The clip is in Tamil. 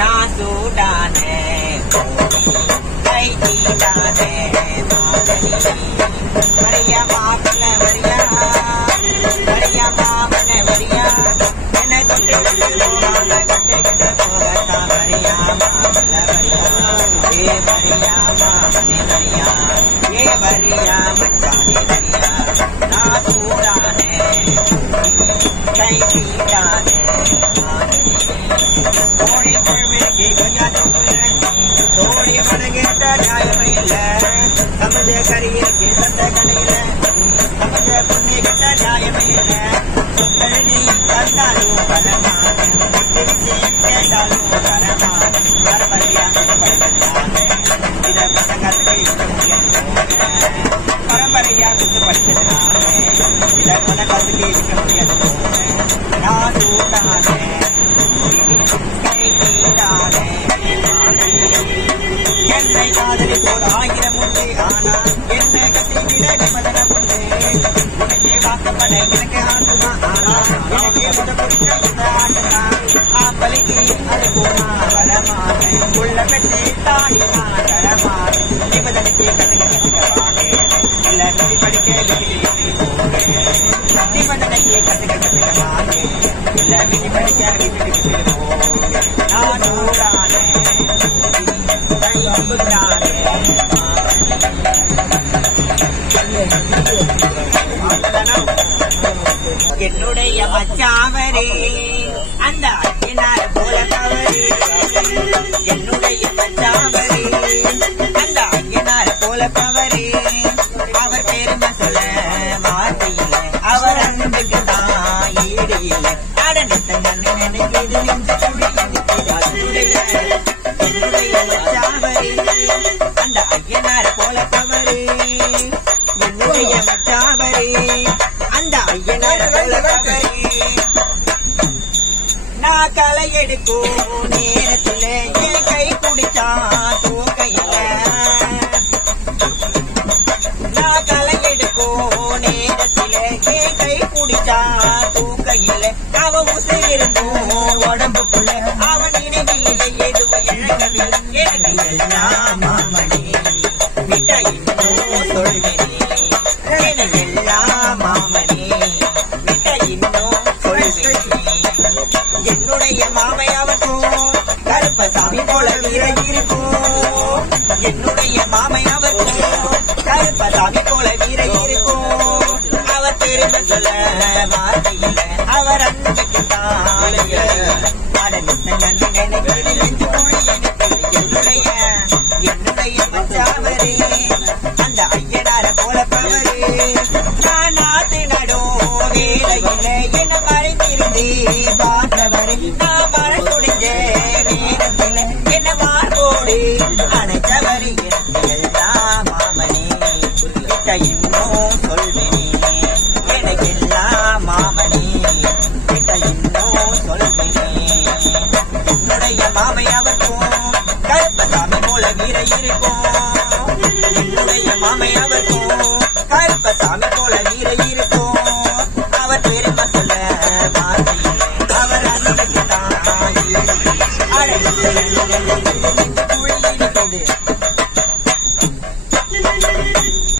நாசூடானே கை தீடானே வரியா மாப்பிள்ள வரியா வரியா மாமன வரியா என்ன கொண்டு போகாம கட்டு போகத்தான் வரியா மாப்பிள்ள வரியா ஏ வரியா மாமனே வரியா ஏ வரியா மச்சானே வரியா நாசூடானே கை தீடானே கோழி கொள்மைக்கு கொஞ்சாத்துக்குள்ள கோழி மனகேட்ட நியாயமே இல்ல சமஜ கரியிற்கு சந்த கடையில சமஜ புண்ணி கிட்ட நியாயமே இல்ல சொத்தழி தந்தாலும் வரமானே விட்டு கேட்டாலும் வரமானே பரம்பரையாக படிக்கிறானே இத பசங்களுக்கு பரம்பரையா விட்டு படிக்கிறானே இத பசங்களுக்கு இருக்க முடியாது நான் சூடானே என்னை காதலிப்போர் 1000 உண்டு ஆனா என்ன கத்திவிட நிமதனம் உண்டு உனக்கே வாக்கப்பட எனக்கு ஆசுமா ஆனா எனக்கே முத பிடிச்ச இந்த ஆசைதான் ஆம்பளைக்கு அது போனா வரமானே உள்ள பெற்று தாடி நான் வரமானே நிமதனுக்கு கத்துக்கவானே இல்ல விதி படிக்க விதி போனே நிமதனுக்கு கத்துக்கவானே இல்ல விதி படிக்க விதி போனே நான் ஊரானே என்னுடைய மச்சாவரே அந்த ஐயனார் போல தவறே என்னுடைய மச்சாவரே அந்த ஐயனார் போல தவறே அவர் பெருமை சொல்ல மாட்டையில அவர் அன்புக்கு தான் ஈடு இல்லை அடனிட்ட நினைக்கிறது என்னுடைய மச்சாவரே அந்த ஐயனார் போல தவறே என்னுடைய மச்சாவரே அந்த ஐயனார் போல தவறே நான் களை எடுக்கும் நேரத்துல என் கை குடிச்சா தூக்கையில நான் களை எடுக்கும் நேரத்துல என் கை குடிச்சா தூக்கையில அவ உசிருக்கும் உடம்புக்குள்ள அவன் நினைவில்லை எதுவும் இழக்கவில்லை எனக்கு எல்லாம் மாமணி விட்ட இன்னும் சொல்வேனே எனக்கு எல்லாம் மாமணி விட்ட இன்னும் சொல்வேனே என்னுடைய மாமையாவர்க்கும் கருப்பசாமி போல வீர இருக்கும் என்னுடைய மாமையாவர்க்கும் கருப்பசாமி போல வீர இருக்கும் அவர் பெருமை சொல்ல வார்த்தையில அவர் அன்புக்கு தாளைய என்னுடைய மச்சாவரே அந்த ஐயனார போல பவரே நான் நாத்து நடோ வேலையில என்ன மறைந்திருந்தே பார்த்தவரே நான் மழை துடிஞ்ச நேரத்தில் என்ன மார்போடு அனைத்தவரே எல்லாம் மாமனே கிட்ட இன்னும் சொல்வேனே எனக்கு எல்லாம் மாமனே கிட்ட இன்னும் சொல்வேனே என்னுடைய மாமையாவர்க்கும் கருப்பசாமி போல வீர இருக்கும் என்னுடைய மாமையாவர்க்கும் கருப்பசாமி போல